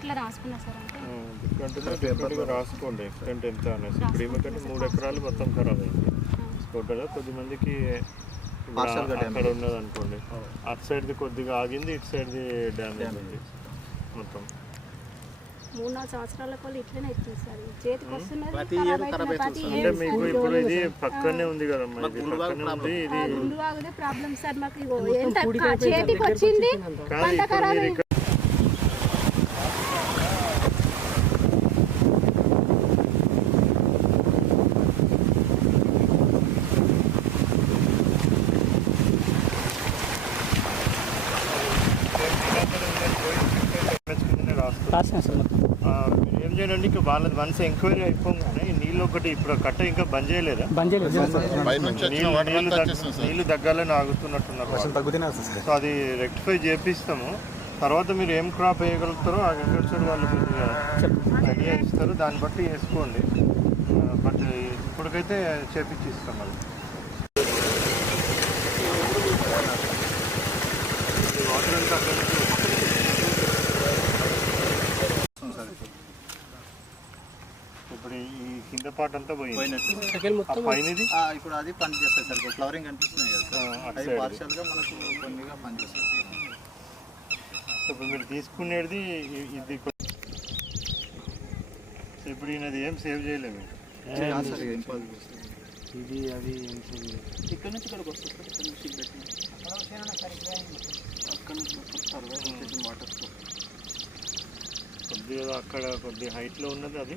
అట్లా రాసుకున్నా సార్ అంటే. డిఫరెంట్గా డిఫరెంట్గా రాసుకోండి. ఎక్స్టెంట్ ఎంత అనేసి ఇప్పుడు మూడు ఎకరాలు మొత్తం ఖరాబ్ అయింది. టోటల్గా కొద్ది మందికి ఇప్పుడు ఆ- అక్కడ ఉన్నది అనుకోండి అటు సైడ్ది కొద్దిగా ఆగింది ఇటు సైడ్ది డ్యామేజ్ ఉంది మొత్తం. మూడు నాలుగు సంవత్సరాల వాళ్ళు ఇట్లనే సార్. చేతికి వస్తున్నది అంటే మీకు ఇప్పుడు ఇది పక్కనే ఉంది కదమ్మా ఇది. పక్కనే ఉంది ఇది. గుండు వాగుదే ప్రాబ్లం సార్. మాకు ఇగో ఎంత కా- చేతికి వచ్చింది కాదు పంట ఇప్పుడు ఖరాబ్ మీరు అయింది. ఇక్కడ రాస్తారు రాసిన సార్ మొత్తం ఏం చేయండి ఇక వాళ్ళది వన్స్ ఎంక్వైరీ అయిపోగానే నీళ్ళు ఒకటి ఇప్పుడు కట్ట ఇంకా బంద్ చేయలేదా? బంద్ చేయలేదు. నీళ్ళు నీళ్ళు దగ్గ- నీళ్ళు దగ్గరలోనే ఆగుతున్నట్టున్నారు సో అది రెక్టిఫై చేపిస్తాము. తర్వాత మీరు ఏం క్రాప్ వేయగలుగుతారో ఆ అగ్రికల్చర్ వాళ్ళు ఐడియా ఇస్తారు. దాన్ని బట్టి వేసుకోండి. బట్ ఇప్పటికైతే చేపించి ఇస్తాం అది వాటర్ అంతా అక్కడ నుంచి ఇప్పుడు ఈ కింద పాట అంతా పోయింది. పైనది? ఆ, ఇప్పుడు అది పని చేస్తుంది సార్. ఇప్పుడు ఫ్లవరింగ్ కనిపిస్తున్నాయి కదా ఆ, సార్ అది మనకు కొన్నిగా పనిచేస్తుంది సో ఇప్పుడు మీరు తీసుకునేది ఇది ఇప్పుడు ఈయనది ఏం సేవ్ చేయలేము ఇది అది ఏం సేవ్. ఇక్కడ నుంచి ఇక్కడికి వస్తుంది ఇక్కడ నుంచి అక్కడ నుంచి మొత్తం వాటర్ కొద్దిగా అక్కడ కొద్ది హైట్లో ఉన్నది అది.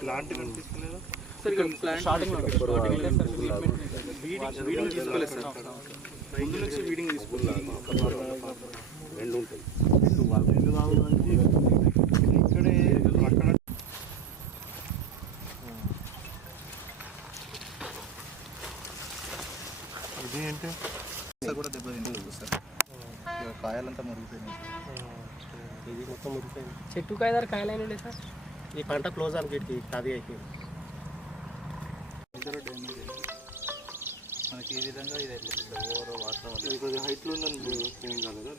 ప్లాంట్ కనిపిస్తలేదు స్టార్టింగ్ వీడింగ్ తీసుకోలేదు సార్ ముందు నుంచి వీడింగ్ తీసుకోలేదు రెండు ఉంటాయి ఇక్కడే అక్కడ ఇది ఏంటి సార్ కూడా దెబ్బతింటుంది సార్ ఇక కాయలంతా మురిగిపోయినాయి ఇది మొత్తం మురిగిపోయింది చెట్టు కాయదారు కాయలైన ఉండే సార్? ఈ పంట క్లోజ్ అనుకుంటే అది అయిపోయింది. ఇద్దరు డ్యామేజ్ అయింది? మనకి ఈ విధంగా ఇది ఓవర్ వాటర్ హైట్లో ఉందని ఏం వాటర్ కదా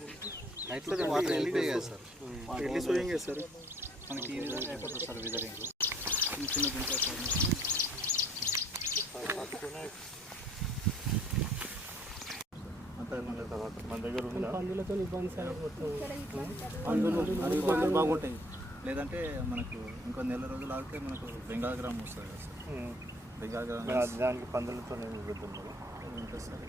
సార్. Sowing sir. మనకి ఈ విధంగా అయిపోతుంది సార్ విదరింగ్ చిన్న చిన్న తర్వాత మన దగ్గర ఉందా? పందులతో ఇబ్బంది సార్. బాగుంటాయి. లేదంటే మనకు ఇంకో నెల రోజులు ఆగితే మనకు బెంగాల్ గ్రామ్ వస్తుంది కదా సార్. బెంగాల్ గ్రామ్ దానికి పందులతో నేను ఉంటుంది సార్.